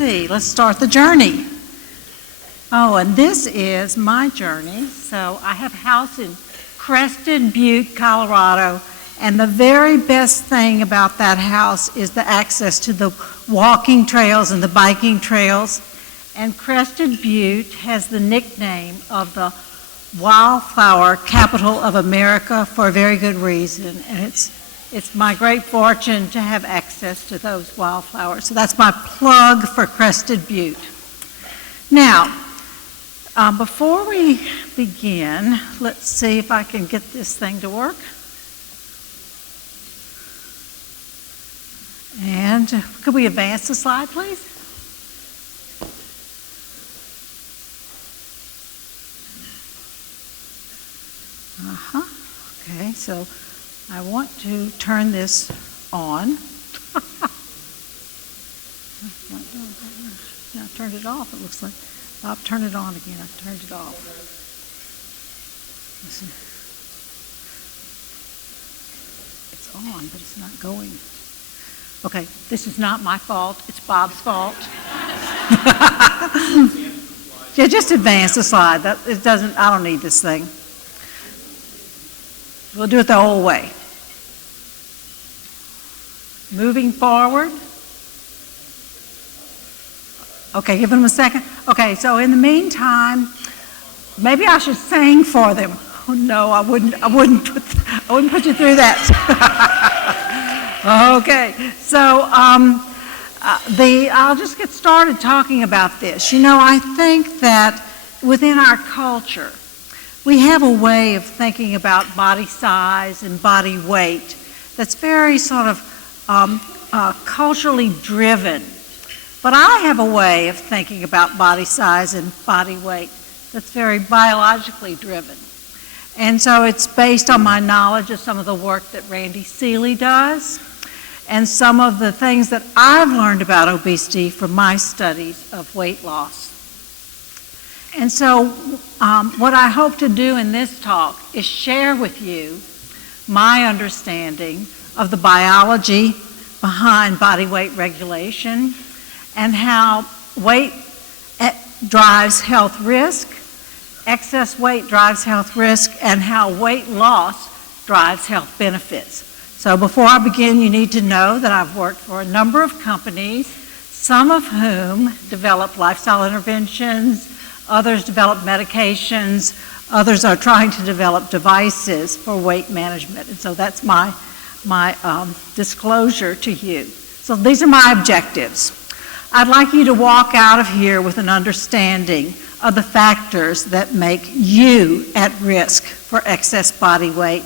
see, let's start the journey. Oh, and this is my journey. So I have a house in Crested Butte, Colorado, and the very best thing about that house is the access to the walking trails and the biking trails. And Crested Butte has the nickname of the wildflower capital of America for a very good reason, and it's my great fortune to have access to those wildflowers. So that's my plug for Crested Butte. Now, before we begin, let's see if I can get this thing to work. And could we advance the slide, please? Okay, so I want to turn this on. I turned it off, it looks like. I'll turn it on again. I've turned it off. Listen. It's on, but it's not going. Okay, this is not my fault. It's Bob's fault. Yeah, just advance the slide. I don't need this thing. We'll do it the whole way. Moving forward. Okay, give them a second. Okay, so in the meantime, maybe I should sing for them. Oh no, I wouldn't put you through that. Okay, so I'll just get started talking about this. You know, I think that within our culture, we have a way of thinking about body size and body weight that's very sort of culturally driven. But I have a way of thinking about body size and body weight that's very biologically driven. And so it's based on my knowledge of some of the work that Randy Seeley does and some of the things that I've learned about obesity from my studies of weight loss. And so what I hope to do in this talk is share with you my understanding of the biology behind body weight regulation and how weight drives health risk, excess weight drives health risk, and how weight loss drives health benefits. So before I begin, you need to know that I've worked for a number of companies, some of whom develop lifestyle interventions, others develop medications, others are trying to develop devices for weight management. And so that's my disclosure to you. So these are my objectives. I'd like you to walk out of here with an understanding of the factors that make you at risk for excess body weight,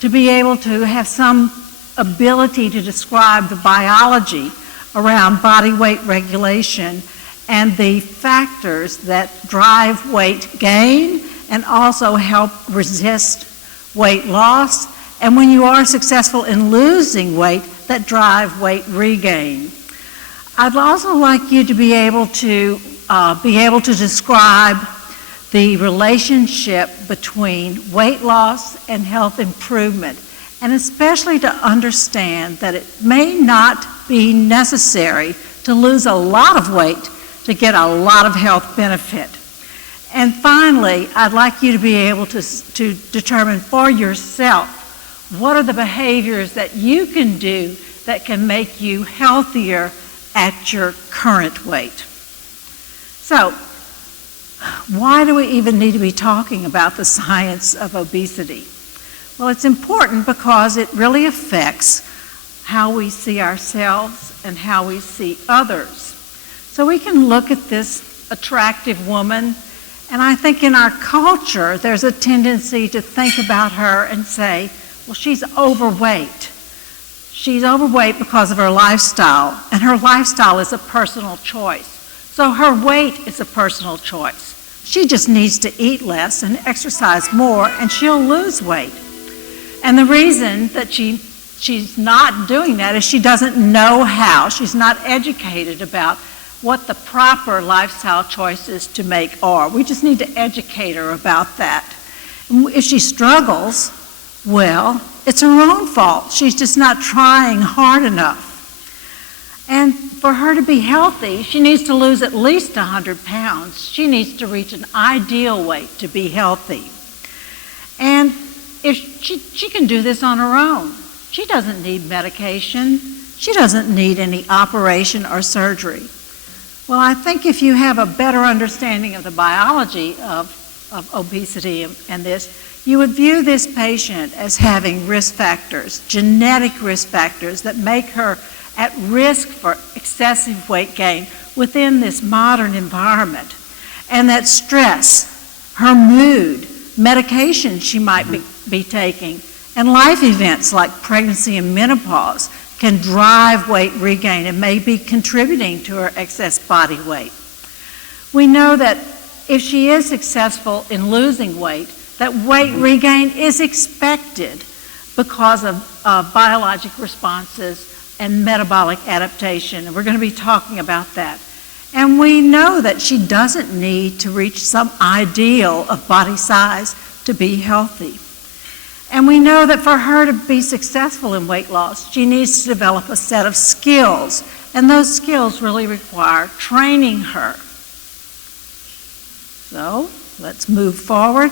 to be able to have some ability to describe the biology around body weight regulation and the factors that drive weight gain and also help resist weight loss, and when you are successful in losing weight, that drive weight regain. I'd also like you to be able to describe the relationship between weight loss and health improvement, and especially to understand that it may not be necessary to lose a lot of weight to get a lot of health benefit. And finally, I'd like you to be able to determine for yourself what are the behaviors that you can do that can make you healthier at your current weight. So, why do we even need to be talking about the science of obesity? Well, it's important because it really affects how we see ourselves and how we see others. So we can look at this attractive woman, and I think in our culture there's a tendency to think about her and say, well, she's overweight. She's overweight because of her lifestyle, and her lifestyle is a personal choice. So her weight is a personal choice. She just needs to eat less and exercise more, and she'll lose weight. And the reason that she's not doing that is she doesn't know how. She's not educated about what the proper lifestyle choices to make are. We just need to educate her about that. If she struggles, well, it's her own fault. She's just not trying hard enough. And for her to be healthy, she needs to lose at least 100 pounds. She needs to reach an ideal weight to be healthy. And if she can do this on her own. She doesn't need medication. She doesn't need any operation or surgery. Well, I think if you have a better understanding of the biology of obesity and this, you would view this patient as having risk factors, genetic risk factors that make her at risk for excessive weight gain within this modern environment. And that stress, her mood, medication she might be taking, and life events like pregnancy and menopause can drive weight regain and may be contributing to her excess body weight. We know that if she is successful in losing weight, that weight regain is expected because of biologic responses and metabolic adaptation, and we're going to be talking about that. And we know that she doesn't need to reach some ideal of body size to be healthy. And we know that for her to be successful in weight loss, she needs to develop a set of skills, and those skills really require training her. So let's move forward.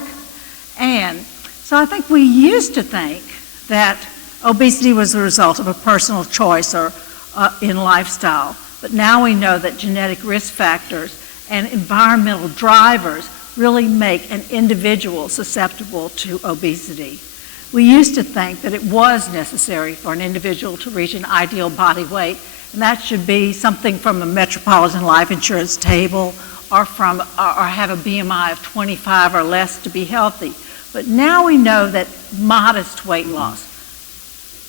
And so I think we used to think that obesity was the result of a personal choice or in lifestyle, but now we know that genetic risk factors and environmental drivers really make an individual susceptible to obesity. We used to think that it was necessary for an individual to reach an ideal body weight, and that should be something from a Metropolitan Life Insurance table or have a BMI of 25 or less to be healthy. But now we know that modest weight loss,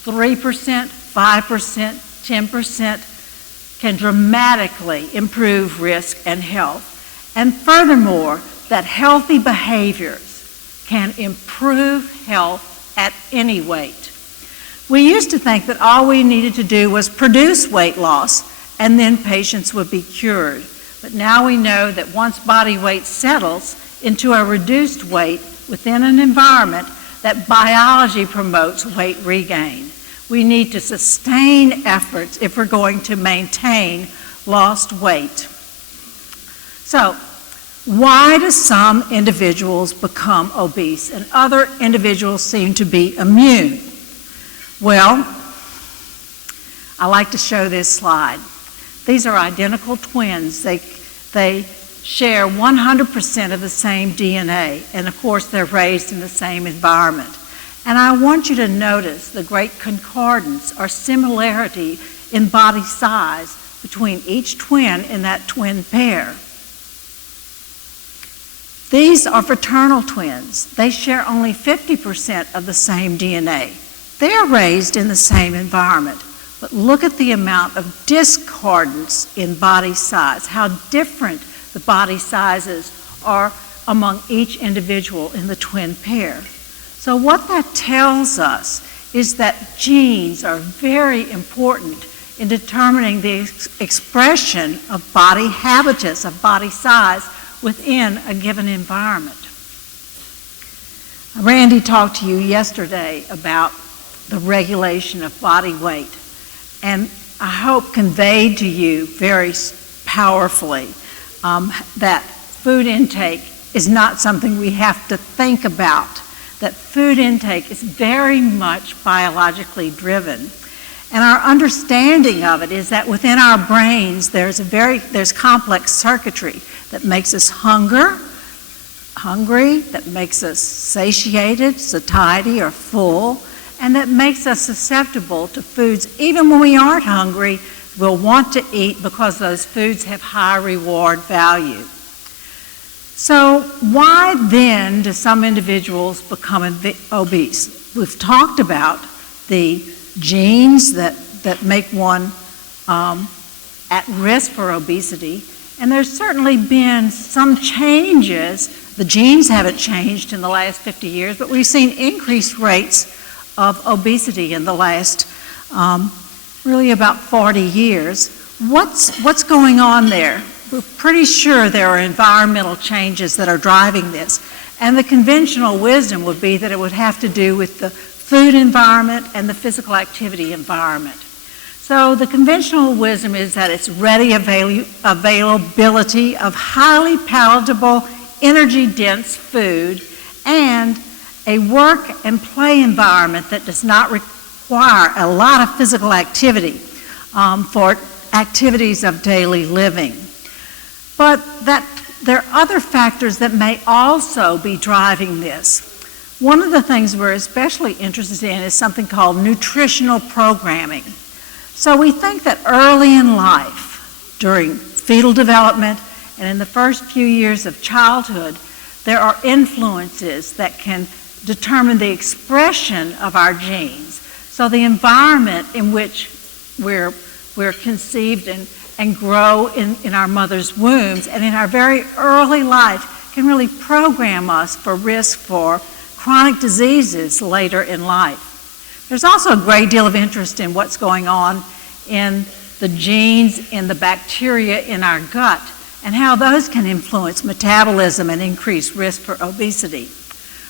3%, 5%, 10%, can dramatically improve risk and health. And furthermore, that healthy behaviors can improve health at any weight. We used to think that all we needed to do was produce weight loss and then patients would be cured. But now we know that once body weight settles into a reduced weight within an environment, that biology promotes weight regain. We need to sustain efforts if we're going to maintain lost weight. So, why do some individuals become obese and other individuals seem to be immune? Well, I like to show this slide. These are identical twins. They share 100% of the same DNA, and of course they're raised in the same environment. And I want you to notice the great concordance or similarity in body size between each twin in that twin pair. These are fraternal twins. They share only 50% of the same DNA. They're raised in the same environment. But look at the amount of discordance in body size, how different the body sizes are among each individual in the twin pair. So what that tells us is that genes are very important in determining the expression of body habitus, of body size, within a given environment. Randy talked to you yesterday about the regulation of body weight, and I hope conveyed to you very powerfully that food intake is not something we have to think about, that food intake is very much biologically driven. And our understanding of it is that within our brains there's complex circuitry that makes us hungry, that makes us satiated, satiety, or full, and that makes us susceptible to foods. Even when we aren't hungry, we'll want to eat because those foods have high reward value. So why then do some individuals become obese? We've talked about the genes that make one at risk for obesity, and there's certainly been some changes. The genes haven't changed in the last 50 years, but we've seen increased rates of obesity in the last really about 40 years. What's going on there? We're pretty sure there are environmental changes that are driving this, and the conventional wisdom would be that it would have to do with the food environment and the physical activity environment. So So the conventional wisdom is that it's ready availability of highly palatable, energy-dense food and a work and play environment that does not require a lot of physical activity for activities of daily living. But that there are other factors that may also be driving this. One of the things we're especially interested in is something called nutritional programming. So we think that early in life, during fetal development and in the first few years of childhood, there are influences that can determine the expression of our genes. So the environment in which we're conceived and grow in our mother's wombs and in our very early life can really program us for risk for chronic diseases later in life. There's also a great deal of interest in what's going on in the genes in the bacteria in our gut and how those can influence metabolism and increase risk for obesity.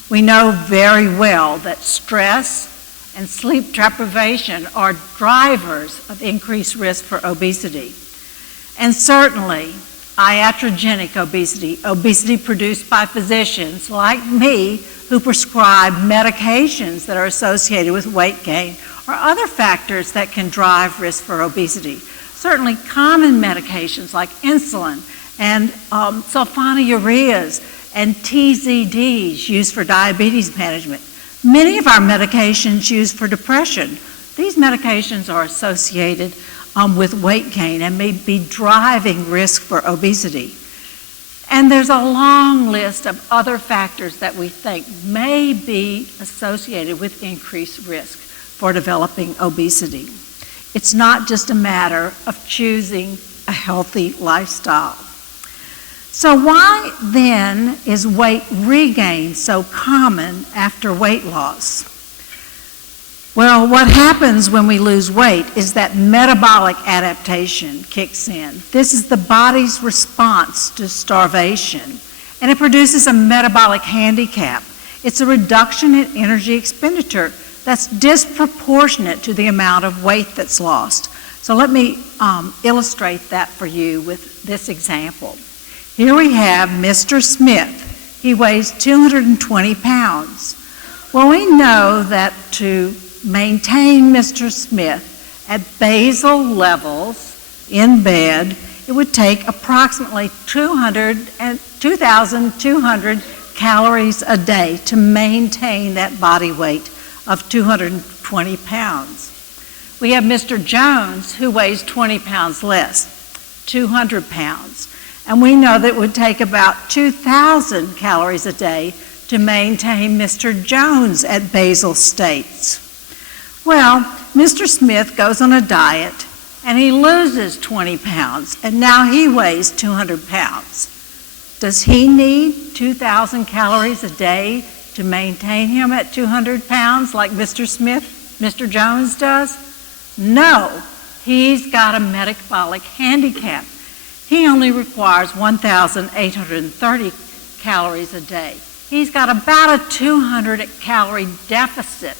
We know very well that stress and sleep deprivation are drivers of increased risk for obesity. And certainly, iatrogenic obesity, obesity produced by physicians like me who prescribe medications that are associated with weight gain, or other factors that can drive risk for obesity. Certainly common medications like insulin and sulfonylureas and TZDs used for diabetes management. Many of our medications used for depression, these medications are associated with weight gain and may be driving risk for obesity. And there's a long list of other factors that we think may be associated with increased risk for developing obesity. It's not just a matter of choosing a healthy lifestyle. So why then is weight regain so common after weight loss? Well, what happens when we lose weight is that metabolic adaptation kicks in. This is the body's response to starvation, and it produces a metabolic handicap. It's a reduction in energy expenditure that's disproportionate to the amount of weight that's lost. So let me illustrate that for you with this example. Here we have Mr. Smith. He weighs 220 pounds. Well, we know that to maintain Mr. Smith at basal levels in bed, it would take approximately 2,200 calories a day to maintain that body weight of 220 pounds. We have Mr. Jones, who weighs 20 pounds less, 200 pounds. And we know that it would take about 2,000 calories a day to maintain Mr. Jones at basal states. Well, Mr. Smith goes on a diet and he loses 20 pounds and now he weighs 200 pounds. Does he need 2,000 calories a day to maintain him at 200 pounds like Mr. Smith, Mr. Jones does? No, he's got a metabolic handicap. He only requires 1,830 calories a day. He's got about a 200 calorie deficit.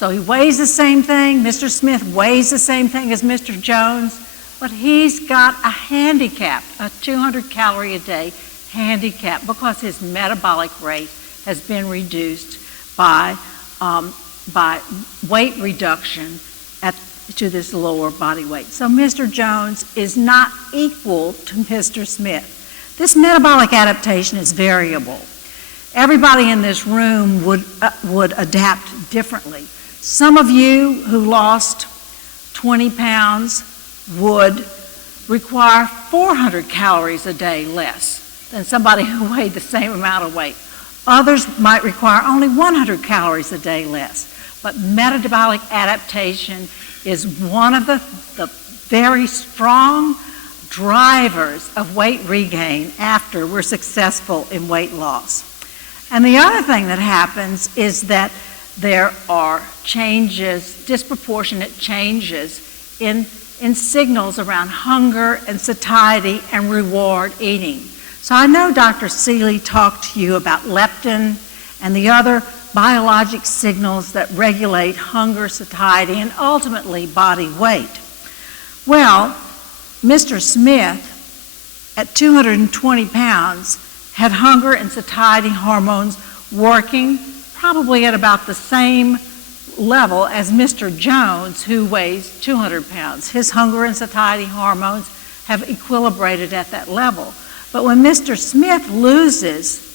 So he weighs the same thing, Mr. Smith weighs the same thing as Mr. Jones, but he's got a handicap, a 200 calorie a day handicap because his metabolic rate has been reduced by weight reduction to this lower body weight. So Mr. Jones is not equal to Mr. Smith. This metabolic adaptation is variable. Everybody in this room would adapt differently. Some of you who lost 20 pounds would require 400 calories a day less than somebody who weighed the same amount of weight. Others might require only 100 calories a day less. But metabolic adaptation is one of the very strong drivers of weight regain after we're successful in weight loss. And the other thing that happens is that there are changes, disproportionate changes in signals around hunger and satiety and reward eating. So I know Dr. Seeley talked to you about leptin and the other biologic signals that regulate hunger, satiety, and ultimately body weight. Well, Mr. Smith, at 220 pounds, had hunger and satiety hormones working probably at about the same level as Mr. Jones, who weighs 200 pounds. His hunger and satiety hormones have equilibrated at that level. But when Mr. Smith loses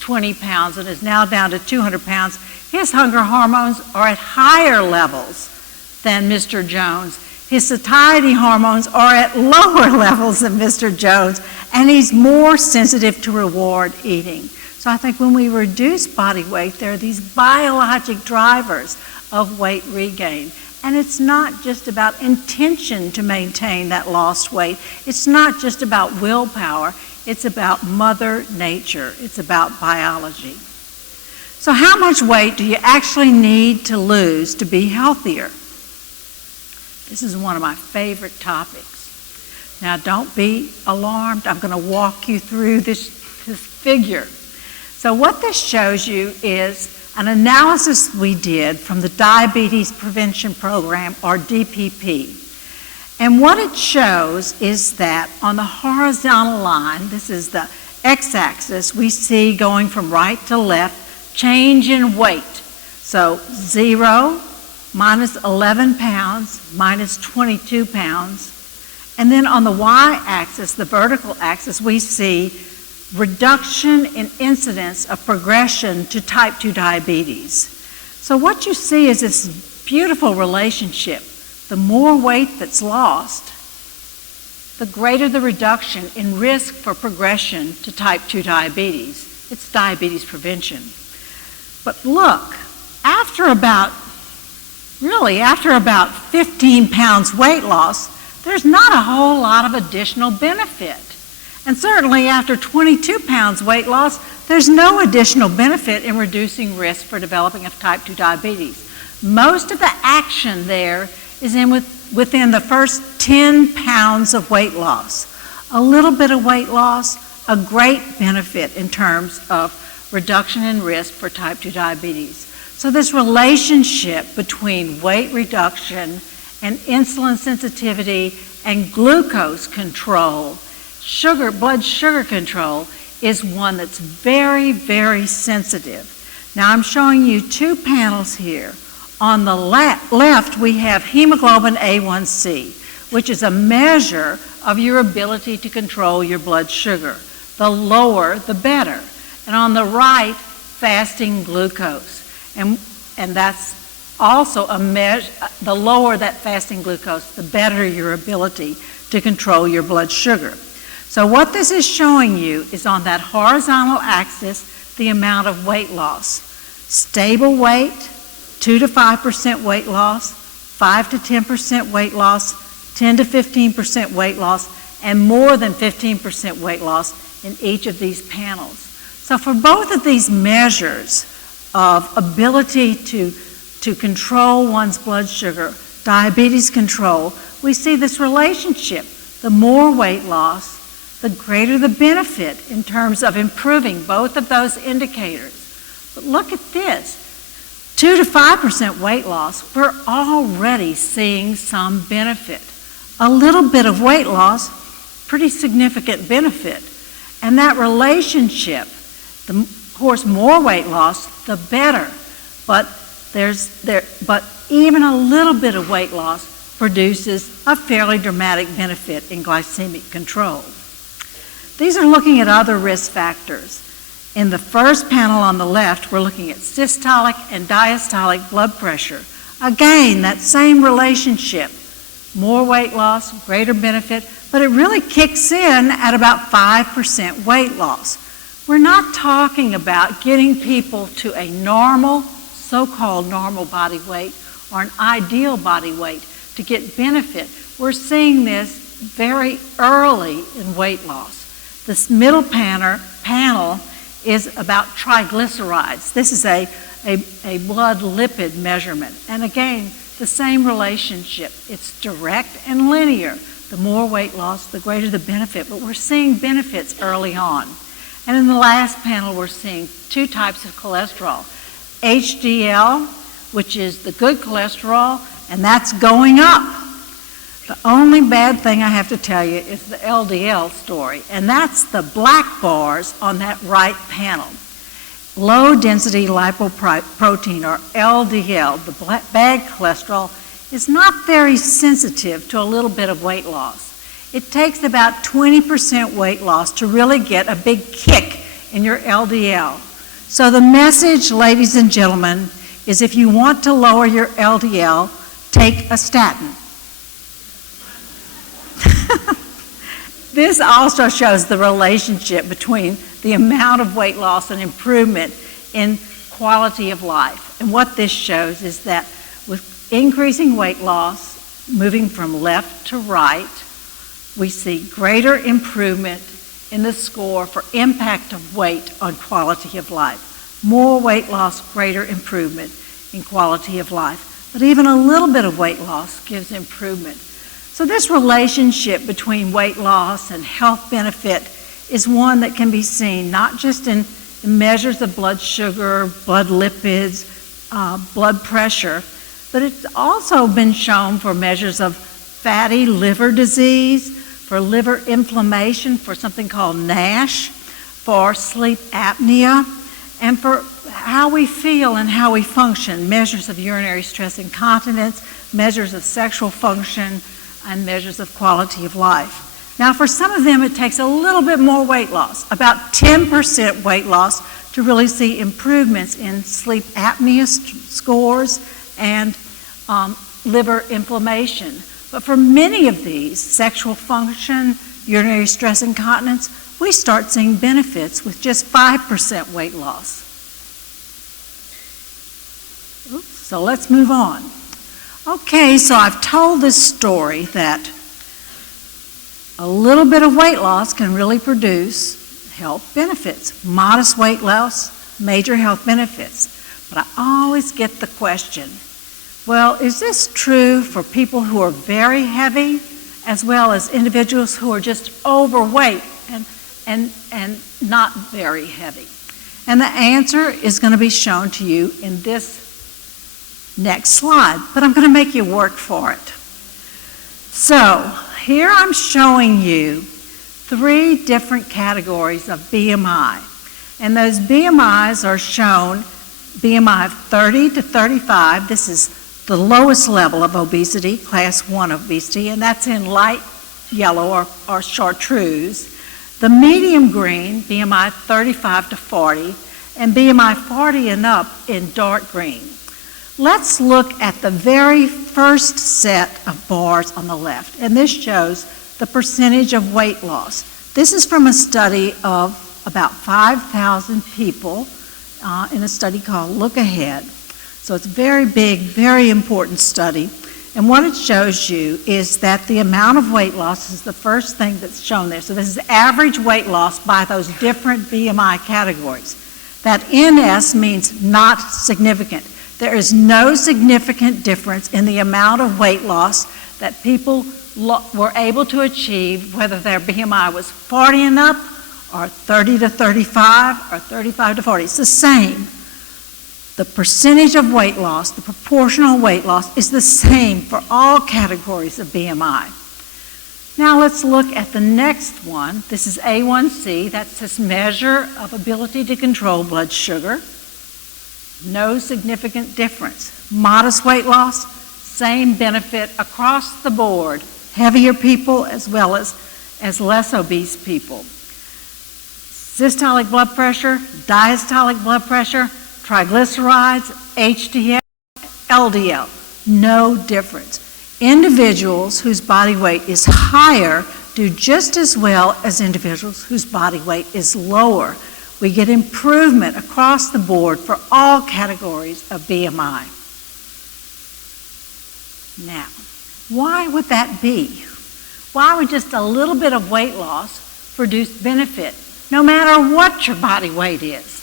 20 pounds and is now down to 200 pounds, his hunger hormones are at higher levels than Mr. Jones. His satiety hormones are at lower levels than Mr. Jones, and he's more sensitive to reward eating. So I think when we reduce body weight, there are these biologic drivers of weight regain. And it's not just about intention to maintain that lost weight. It's not just about willpower. It's about Mother Nature. It's about biology. So how much weight do you actually need to lose to be healthier? This is one of my favorite topics. Now, don't be alarmed. I'm going to walk you through this figure. So what this shows you is an analysis we did from the Diabetes Prevention Program, or DPP. And what it shows is that on the horizontal line, this is the x-axis, we see going from right to left, change in weight. So 0, minus 11 pounds, minus 22 pounds. And then on the y-axis, the vertical axis, we see reduction in incidence of progression to type 2 diabetes. So what you see is this beautiful relationship. The more weight that's lost, the greater the reduction in risk for progression to type 2 diabetes. It's diabetes prevention. But look, after about 15 pounds weight loss, there's not a whole lot of additional benefit. And certainly after 22 pounds weight loss, there's no additional benefit in reducing risk for developing of type 2 diabetes. Most of the action there is within the first 10 pounds of weight loss. A little bit of weight loss, a great benefit in terms of reduction in risk for type 2 diabetes. So this relationship between weight reduction and insulin sensitivity and glucose control, blood sugar control, is one that's very, very sensitive. Now I'm showing you two panels here. On the left, we have hemoglobin A1C, which is a measure of your ability to control your blood sugar. The lower, the better. And on the right, fasting glucose. And that's also a measure, the lower that fasting glucose, the better your ability to control your blood sugar. So what this is showing you is on that horizontal axis, the amount of weight loss. Stable weight, 2 to 5% weight loss, 5 to 10% weight loss, 10 to 15% weight loss, and more than 15% weight loss in each of these panels. So for both of these measures of ability to control one's blood sugar, diabetes control, we see this relationship. The more weight loss, the greater the benefit in terms of improving both of those indicators. But look at this. 2 to 5% weight loss, we're already seeing some benefit. A little bit of weight loss, pretty significant benefit. And that relationship, of course, more weight loss, the better. But even a little bit of weight loss produces a fairly dramatic benefit in glycemic control. These are looking at other risk factors. In the first panel on the left, we're looking at systolic and diastolic blood pressure. Again, that same relationship. More weight loss, greater benefit, but it really kicks in at about 5% weight loss. We're not talking about getting people to a normal, so-called normal body weight or an ideal body weight to get benefit. We're seeing this very early in weight loss. This middle panel is about triglycerides. This is a blood lipid measurement. And again, the same relationship. It's direct and linear. The more weight loss, the greater the benefit. But we're seeing benefits early on. And in the last panel, we're seeing two types of cholesterol. HDL, which is the good cholesterol, and that's going up. The only bad thing I have to tell you is the LDL story, and that's the black bars on that right panel. Low density lipoprotein, or LDL, the bad cholesterol, is not very sensitive to a little bit of weight loss. It takes about 20% weight loss to really get a big kick in your LDL. So the message, ladies and gentlemen, is if you want to lower your LDL, take a statin. This also shows the relationship between the amount of weight loss and improvement in quality of life. And what this shows is that with increasing weight loss, moving from left to right, we see greater improvement in the score for impact of weight on quality of life. More weight loss, greater improvement in quality of life. But even a little bit of weight loss gives improvement. So this relationship between weight loss and health benefit is one that can be seen not just in measures of blood sugar, blood lipids, blood pressure, but it's also been shown for measures of fatty liver disease, for liver inflammation, for something called NASH, for sleep apnea, and for how we feel and how we function, measures of urinary stress incontinence, measures of sexual function, and measures of quality of life. Now, for some of them, it takes a little bit more weight loss, about 10% weight loss, to really see improvements in sleep apnea scores and liver inflammation. But for many of these, sexual function, urinary stress incontinence, we start seeing benefits with just 5% weight loss. Oops, so let's move on. Okay, so I've told this story that a little bit of weight loss can really produce health benefits. Modest weight loss, major health benefits. But I always get the question, well, is this true for people who are very heavy as well as individuals who are just overweight and not very heavy? And the answer is going to be shown to you in this next slide, but I'm going to make you work for it. So here I'm showing you 3 different categories of BMI. And those BMIs are shown, BMI of 30 to 35. This is the lowest level of obesity, class 1 obesity, and that's in light yellow or chartreuse. The medium green, BMI 35 to 40, and BMI 40 and up in dark green. Let's look at the very first set of bars on the left, and this shows the percentage of weight loss. This is from a study of about 5,000 people in a study called Look Ahead. So it's a very big, very important study. And what it shows you is that the amount of weight loss is the first thing that's shown there. So this is average weight loss by those different BMI categories. That NS means not significant. There is no significant difference in the amount of weight loss that people were able to achieve, whether their BMI was 40 and up, or 30 to 35, or 35 to 40. It's the same. The percentage of weight loss, the proportional weight loss, is the same for all categories of BMI. Now let's look at the next one. This is A1C. That's this measure of ability to control blood sugar. No significant difference. Modest weight loss, same benefit across the board. Heavier people as well as less obese people. Systolic blood pressure, diastolic blood pressure, triglycerides, HDL, LDL, no difference. Individuals whose body weight is higher do just as well as individuals whose body weight is lower. We get improvement across the board for all categories of BMI. Now, why would that be? Why would just a little bit of weight loss produce benefit, no matter what your body weight is?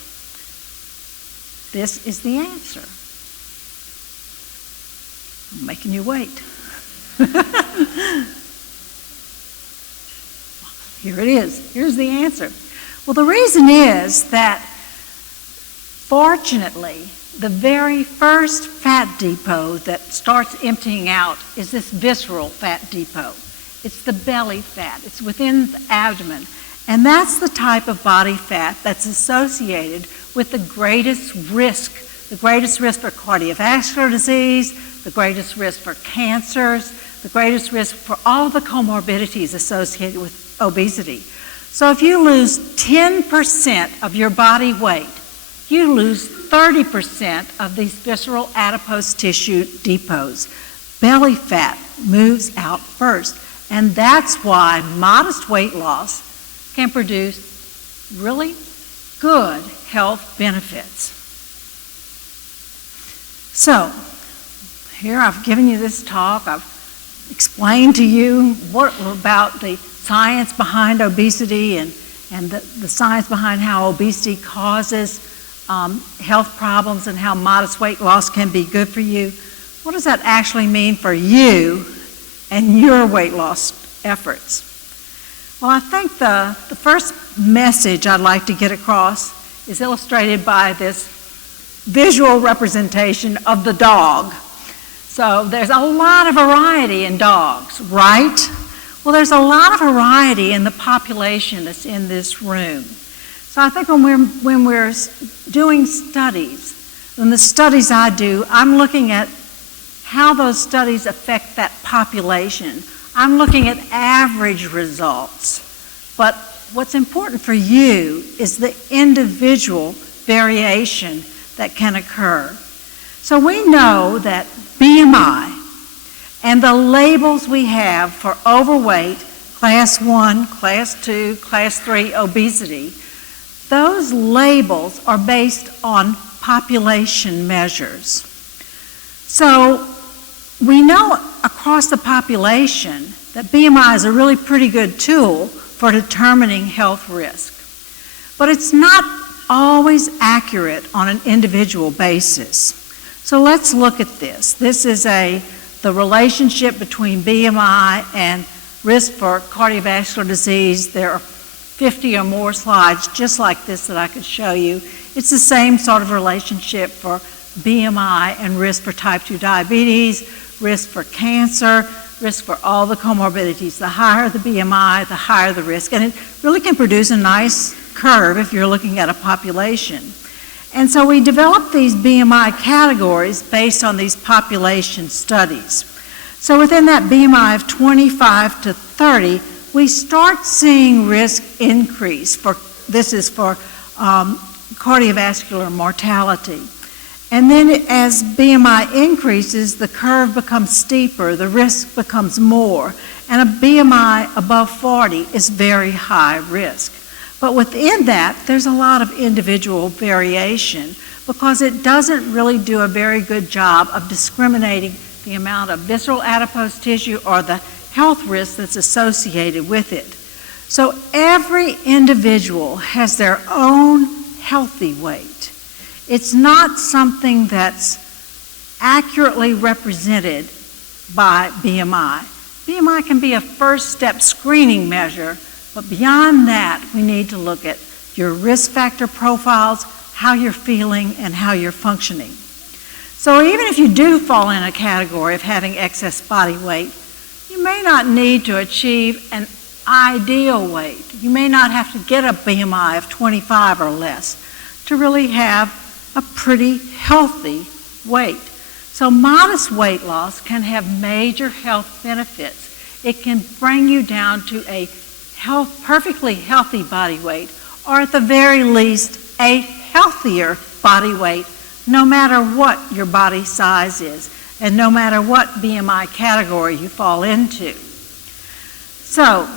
This is the answer. I'm making you wait. Here it is. Here's the answer. Well, the reason is that Fortunately, the very first fat depot that starts emptying out is this visceral fat depot. It's the belly fat. It's within the abdomen. And that's the type of body fat that's associated with the greatest risk for cardiovascular disease, the greatest risk for cancers, the greatest risk for all the comorbidities associated with obesity. So if you lose 10% of your body weight, you lose 30% of these visceral adipose tissue depots. Belly fat moves out first, and that's why modest weight loss can produce really good health benefits. So, here I've given you this talk. I've explained to you about the science behind obesity and the science behind how obesity causes health problems and how modest weight loss can be good for you. What does that actually mean for you and your weight loss efforts? Well, I think the first message I'd like to get across is illustrated by this visual representation of the dog. So there's a lot of variety in dogs, right? Well, there's a lot of variety in the population that's in this room. So I think when we're doing studies, in the studies I do, I'm looking at how those studies affect that population. I'm looking at average results. But what's important for you is the individual variation that can occur. So we know that BMI and the labels we have for overweight, class 1, class 2, class 3 obesity, those labels are based on population measures. So we know across the population that BMI is a really pretty good tool for determining health risk. But it's not always accurate on an individual basis. So let's look at this. This is the relationship between BMI and risk for cardiovascular disease. There are 50 or more slides just like this that I could show you. It's the same sort of relationship for BMI and risk for type 2 diabetes, risk for cancer, risk for all the comorbidities. The higher the BMI, the higher the risk. And it really can produce a nice curve if you're looking at a population. And so we developed these BMI categories based on these population studies. So within that BMI of 25 to 30, we start seeing risk increase. This is for cardiovascular mortality. And then as BMI increases, the curve becomes steeper, the risk becomes more, and a BMI above 40 is very high risk. But within that, there's a lot of individual variation because it doesn't really do a very good job of discriminating the amount of visceral adipose tissue or the health risk that's associated with it. So every individual has their own healthy weight. It's not something that's accurately represented by BMI. BMI can be a first step screening measure, but beyond that, we need to look at your risk factor profiles, how you're feeling, and how you're functioning. So even if you do fall in a category of having excess body weight, you may not need to achieve an ideal weight. You may not have to get a BMI of 25 or less to really have a pretty healthy weight. So modest weight loss can have major health benefits. It can bring you down to a perfectly healthy body weight, or at the very least, a healthier body weight, no matter what your body size is, and no matter what BMI category you fall into. So,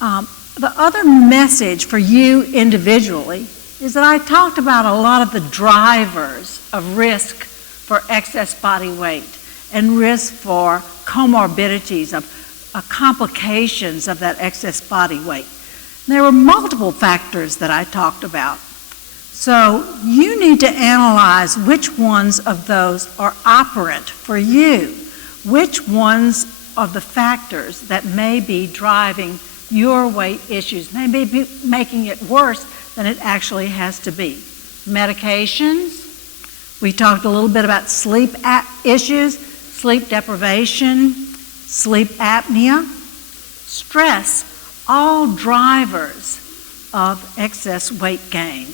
the other message for you individually is that I talked about a lot of the drivers of risk for excess body weight and risk for comorbidities, of complications of that excess body weight. There were multiple factors that I talked about. So you need to analyze which ones of those are operant for you, which ones of the factors that may be driving your weight issues, may be making it worse than it actually has to be. Medications. We talked a little bit about sleep issues, sleep deprivation, sleep apnea, stress, all drivers of excess weight gain.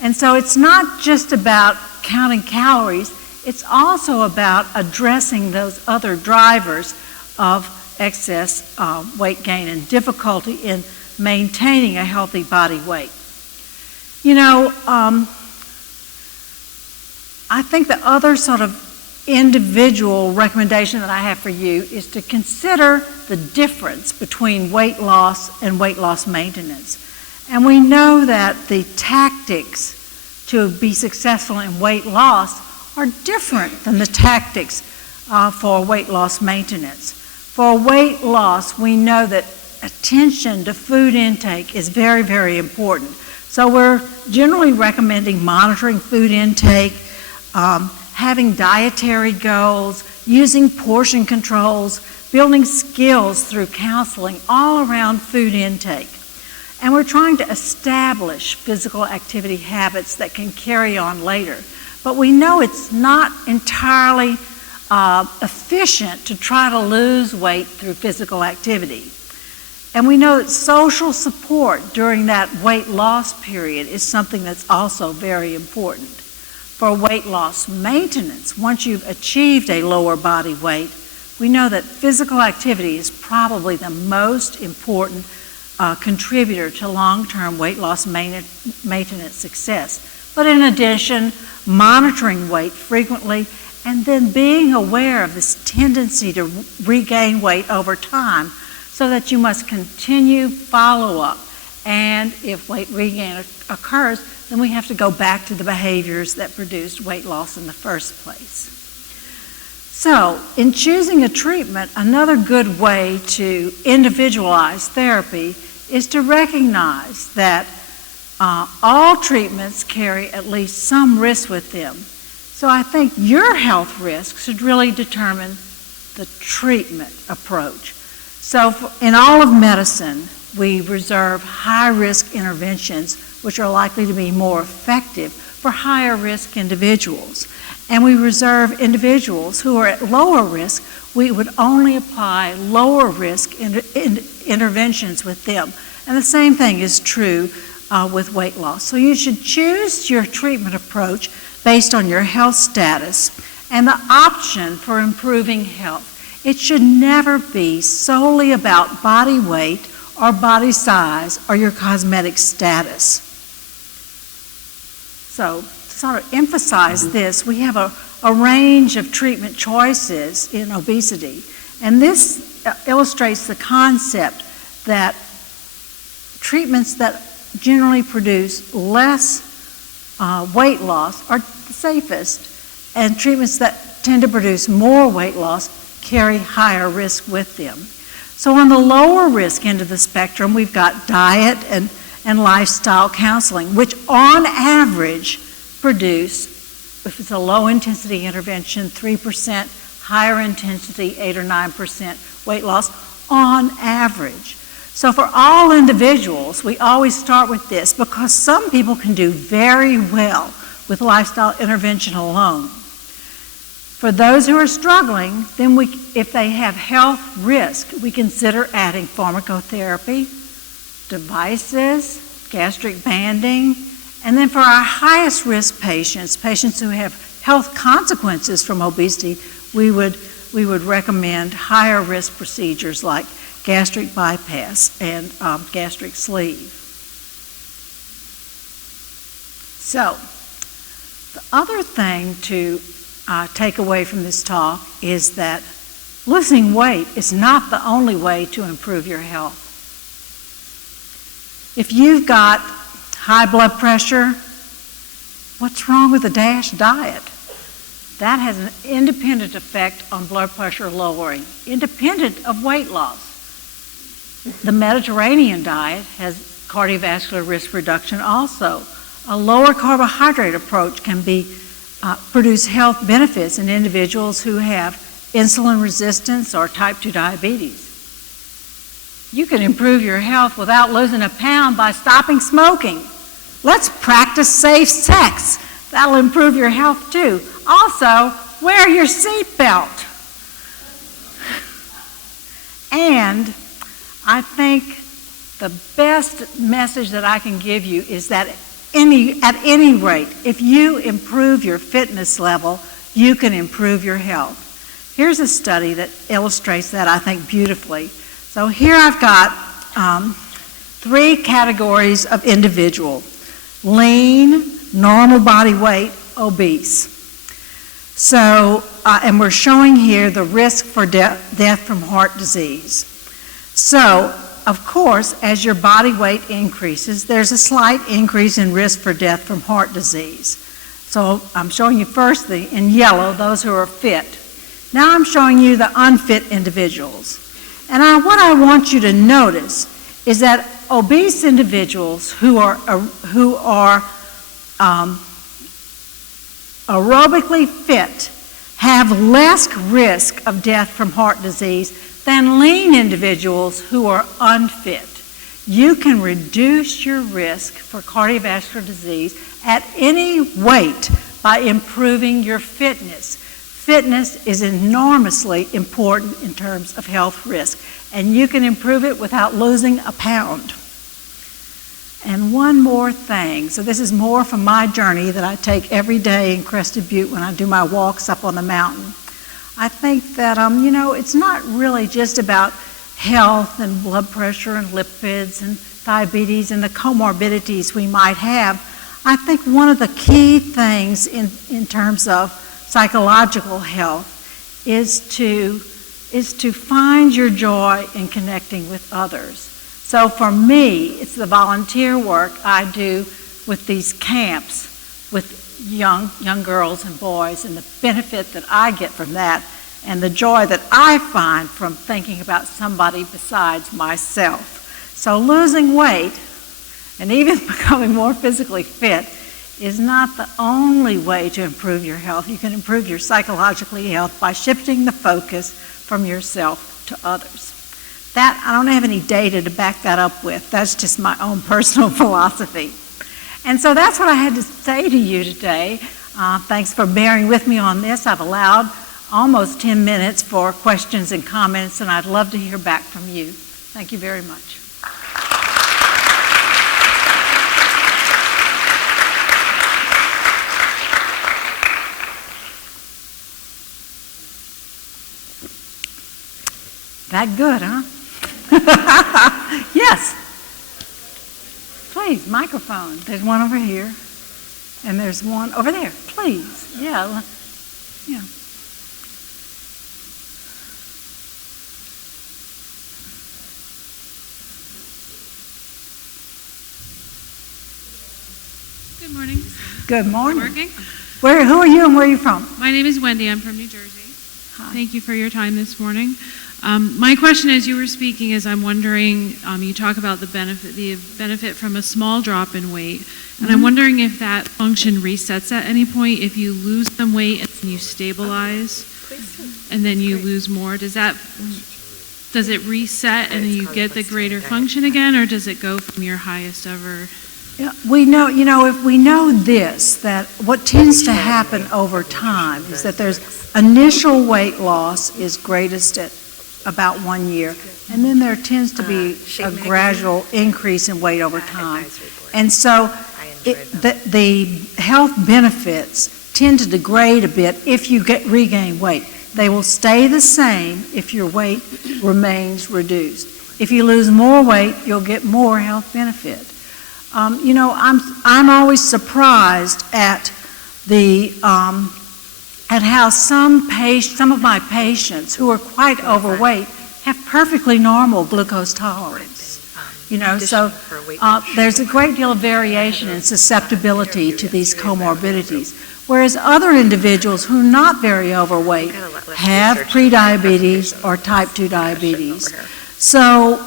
And so it's not just about counting calories, it's also about addressing those other drivers of excess weight gain and difficulty in maintaining a healthy body weight. You know, I think the other sort of individual recommendation that I have for you is to consider the difference between weight loss and weight loss maintenance. And we know that the tactics to be successful in weight loss are different than the tactics for weight loss maintenance. For weight loss, we know that attention to food intake is very, very important. So we're generally recommending monitoring food intake, having dietary goals, using portion controls, building skills through counseling all around food intake. And we're trying to establish physical activity habits that can carry on later. But we know it's not entirely efficient to try to lose weight through physical activity. And we know that social support during that weight loss period is something that's also very important. For weight loss maintenance, once you've achieved a lower body weight, we know that physical activity is probably the most important contributor to long-term weight loss maintenance success. But in addition, monitoring weight frequently and then being aware of this tendency to regain weight over time so that you must continue follow-up. And if weight regain occurs, then we have to go back to the behaviors that produced weight loss in the first place. So, in choosing a treatment, another good way to individualize therapy is to recognize that all treatments carry at least some risk with them. So I think your health risk should really determine the treatment approach. So in all of medicine, we reserve high-risk interventions which are likely to be more effective for higher-risk individuals. And we reserve individuals who are at lower risk, we would only apply lower-risk interventions with them. And the same thing is true with weight loss. So you should choose your treatment approach based on your health status and the option for improving health. It should never be solely about body weight or body size or your cosmetic status. So to sort of emphasize this, we have a range of treatment choices in obesity. And this illustrates the concept that treatments that generally produce less weight loss are the safest, and treatments that tend to produce more weight loss carry higher risk with them. So on the lower risk end of the spectrum, we've got diet and lifestyle counseling, which on average produce, if it's a low intensity intervention, 3%, higher intensity, 8 or 9% weight loss on average. So for all individuals, we always start with this because some people can do very well with lifestyle intervention alone. For those who are struggling, then if they have health risk, we consider adding pharmacotherapy, devices, gastric banding, and then for our highest risk patients, patients who have health consequences from obesity, we would recommend higher risk procedures like gastric bypass and gastric sleeve. So, the other thing to take away from this talk is that losing weight is not the only way to improve your health. If you've got high blood pressure, what's wrong with the DASH diet? That has an independent effect on blood pressure lowering, independent of weight loss. The Mediterranean diet has cardiovascular risk reduction also. A lower carbohydrate approach can produce health benefits in individuals who have insulin resistance or type 2 diabetes. You can improve your health without losing a pound by stopping smoking. Let's practice safe sex. That'll improve your health too. Also, wear your seatbelt. And I think the best message that I can give you is that at any rate, if you improve your fitness level, you can improve your health. Here's a study that illustrates that, I think, beautifully. So here I've got 3 categories of individual: lean, normal body weight, obese. So, and we're showing here the risk for death from heart disease. So, of course, as your body weight increases, there's a slight increase in risk for death from heart disease. So I'm showing you first in yellow, those who are fit. Now I'm showing you the unfit individuals. And what I want you to notice is that obese individuals who are aerobically fit have less risk of death from heart disease than lean individuals who are unfit. You can reduce your risk for cardiovascular disease at any weight by improving your fitness. Fitness is enormously important in terms of health risk, and you can improve it without losing a pound. And one more thing. So this is more from my journey that I take every day in Crested Butte when I do my walks up on the mountain. I think that, it's not really just about health and blood pressure and lipids and diabetes and the comorbidities we might have. I think one of the key things in terms of psychological health is to find your joy in connecting with others. So for me, it's the volunteer work I do with these camps with young girls and boys, and the benefit that I get from that, and the joy that I find from thinking about somebody besides myself. So losing weight and even becoming more physically fit is not the only way to improve your health. You can improve your psychological health by shifting the focus from yourself to others. That, I don't have any data to back that up with. That's just my own personal philosophy. And so that's what I had to say to you today. Thanks for bearing with me on this. I've allowed almost 10 minutes for questions and comments, and I'd love to hear back from you. Thank you very much. That good, huh? Yes. Please, microphone. There's one over here, and there's one over there. Please, yeah. Good morning. Good morning. Working? Who are you and where are you from? My name is Wendy. I'm from New Jersey. Hi. Thank you for your time this morning. My question as you were speaking is I'm wondering, you talk about the benefit from a small drop in weight, and I'm wondering if that function resets at any point, if you lose some weight and then you stabilize, and then you lose more. Does it reset and then you get the greater function again, or does it go from your highest ever? Yeah, we know, if we know this, that what tends to happen over time is that there's initial weight loss is greatest at about 1 year, and then there tends to be a gradual increase in weight over time. And so the health benefits tend to degrade a bit if you regain weight. They will stay the same if your weight remains reduced. If you lose more weight, you'll get more health benefit. I'm always surprised at at how some of my patients who are quite overweight have perfectly normal glucose tolerance. So there's a great deal of variation in susceptibility to these comorbidities, whereas other individuals who are not very overweight have prediabetes or type 2 diabetes. So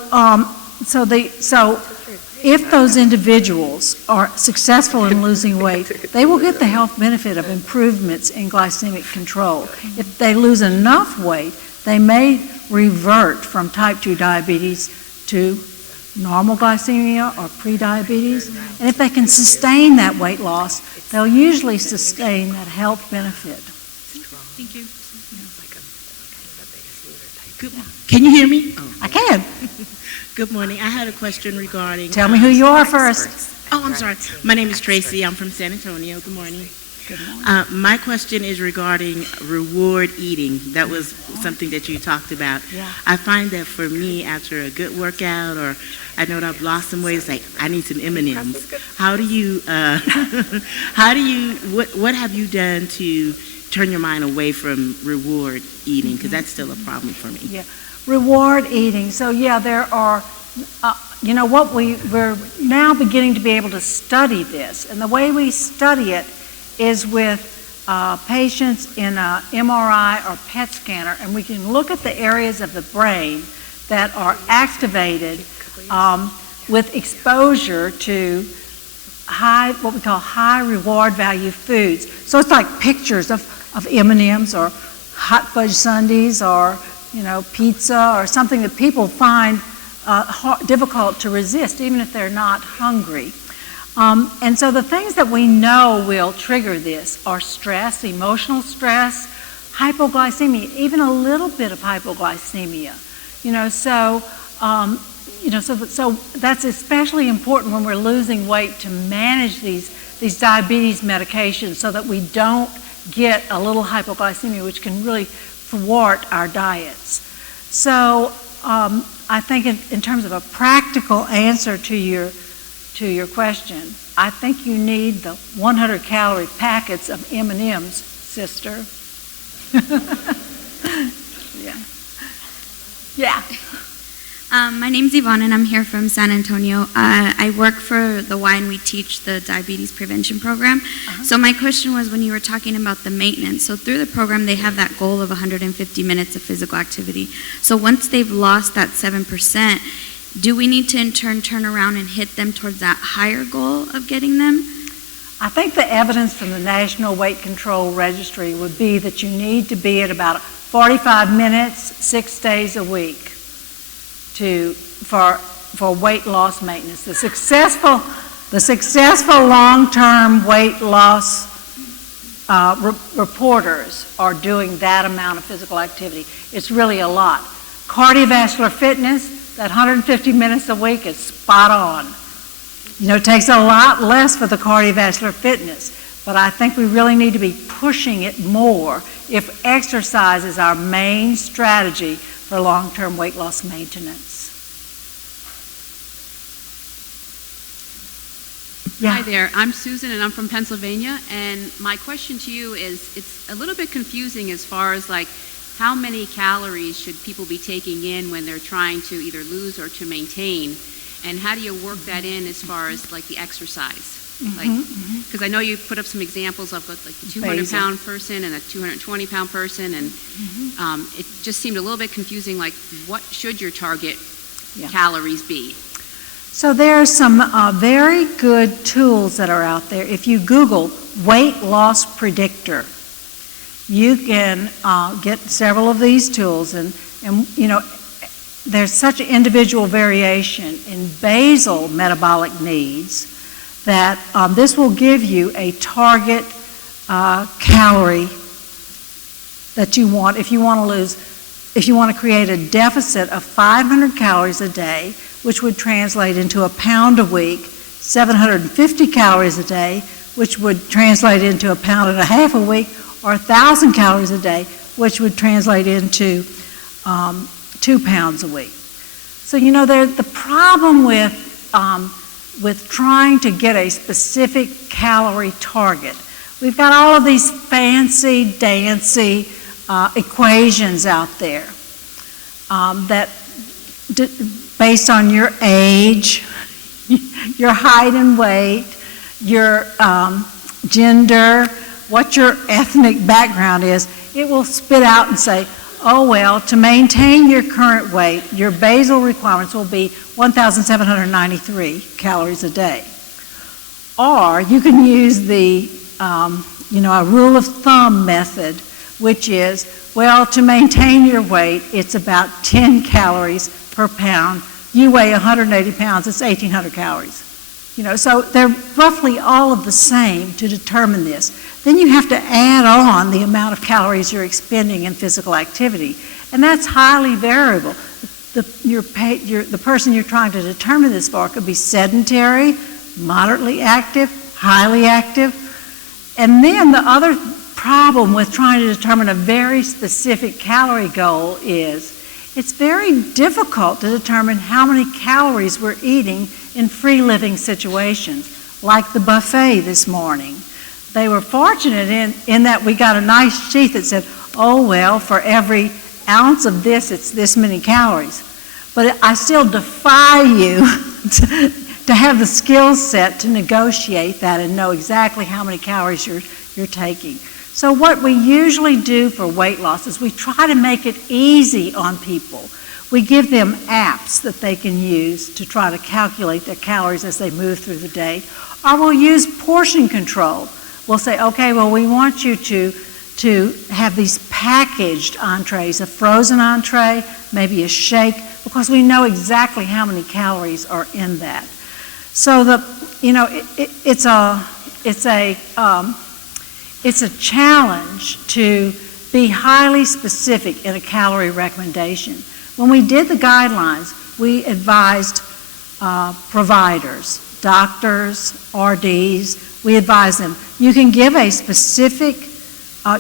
if those individuals are successful in losing weight, they will get the health benefit of improvements in glycemic control. If they lose enough weight, they may revert from type 2 diabetes to normal glycemia or pre-diabetes. And if they can sustain that weight loss, they'll usually sustain that health benefit. Thank you. Can you hear me? Oh. I can. Good morning. I had a question regarding... Tell me who you are first. Oh, I'm sorry. My name is Tracy. I'm from San Antonio. Good morning. Good morning. My question is regarding reward eating. That was something that you talked about. Yeah. I find that for me, after a good workout, or I know that I've lost some weight, it's like, I need some M&Ms. How do you, what have you done to turn your mind away from reward eating? Because that's still a problem for me. Yeah. Reward eating. So yeah, there are, you know what, we're now beginning to be able to study this. And the way we study it is with patients in a MRI or PET scanner, and we can look at the areas of the brain that are activated with exposure to what we call high reward value foods. So it's like pictures of M&Ms or hot fudge sundaes or, you know, pizza or something that people find difficult to resist, even if they're not hungry. And so the things that we know will trigger this are stress, emotional stress, hypoglycemia, even a little bit of hypoglycemia. You know, so so that's especially important when we're losing weight, to manage these diabetes medications so that we don't get a little hypoglycemia, which can really thwart our diets. So I think in terms of a practical answer to your question, I think you need the 100-calorie packets of M&Ms, sister. Yeah. Yeah. My name's Yvonne, and I'm here from San Antonio. I work for the Y, and we teach the diabetes prevention program. So my question was, when you were talking about the maintenance, so through the program they have that goal of 150 minutes of physical activity. So once they've lost that 7%, do we need to in turn around and hit them towards that higher goal of getting them? I think the evidence from the National Weight Control Registry would be that you need to be at about 45 minutes, 6 days a week for weight loss maintenance. The successful long-term weight loss reporters are doing that amount of physical activity. It's really a lot. Cardiovascular fitness, that 150 minutes a week is spot on. You know, it takes a lot less for the cardiovascular fitness, but I think we really need to be pushing it more if exercise is our main strategy for long-term weight loss maintenance. Yeah. Hi there, I'm Susan and I'm from Pennsylvania, and my question to you is, it's a little bit confusing as far as like how many calories should people be taking in when they're trying to either lose or to maintain, and how do you work that in as far as like the exercise? Because I know you put up some examples of like the 200-pound person and a 220-pound person, and it just seemed a little bit confusing, like what should your target calories be? So there are some very good tools that are out there. If you Google weight loss predictor, you can get several of these tools, and you know, there's such individual variation in basal metabolic needs that this will give you a target calorie that you want. If you want to create a deficit of 500 calories a day, which would translate into a pound a week, 750 calories a day, which would translate into a pound and a half a week, or 1,000 calories a day, which would translate into 2 pounds a week. So you know, the problem with trying to get a specific calorie target, we've got all of these fancy dancy equations out there that based on your age, your height and weight, your gender, what your ethnic background is, it will spit out and say, oh well, to maintain your current weight, your basal requirements will be 1,793 calories a day. Or you can use the, a rule of thumb method, which is, well, to maintain your weight, it's about 10 calories per pound You weigh 180 pounds, it's 1,800 calories. So they're roughly all of the same to determine this. Then you have to add on the amount of calories you're expending in physical activity, and that's highly variable. The person you're trying to determine this for could be sedentary, moderately active, highly active. And then the other problem with trying to determine a very specific calorie goal is it's very difficult to determine how many calories we're eating in free living situations, like the buffet this morning. They were fortunate in that we got a nice sheet that said, oh, well, for every ounce of this, it's this many calories. But I still defy you to have the skill set to negotiate that and know exactly how many calories you're taking. So what we usually do for weight loss is we try to make it easy on people. We give them apps that they can use to try to calculate their calories as they move through the day. Or we'll use portion control. We'll say, okay, well, we want you to have these packaged entrees, a frozen entree, maybe a shake, because we know exactly how many calories are in that. So it's a challenge to be highly specific in a calorie recommendation. When we did the guidelines, we advised providers, doctors, RDs, we advised them, you can give a specific,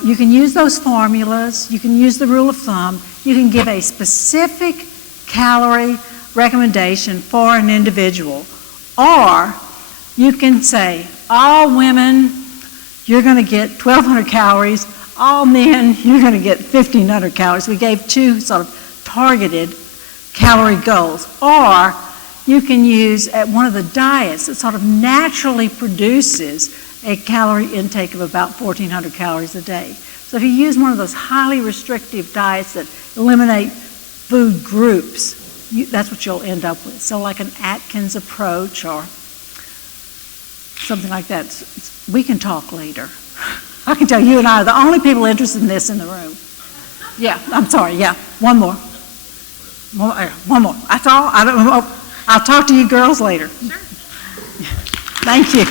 you can use those formulas, you can use the rule of thumb, you can give a specific calorie recommendation for an individual. Or you can say, all women, you're going to get 1,200 calories. All men, you're going to get 1,500 calories. We gave two sort of targeted calorie goals. Or you can use at one of the diets that sort of naturally produces a calorie intake of about 1,400 calories a day. So if you use one of those highly restrictive diets that eliminate food groups, that's what you'll end up with. So like an Atkins approach or something like that. We can talk later. I can tell you and I are the only people interested in this in the room. Yeah, I'm sorry, yeah, one more. One more. That's all. I'll talk to you girls later. Sure. Thank you.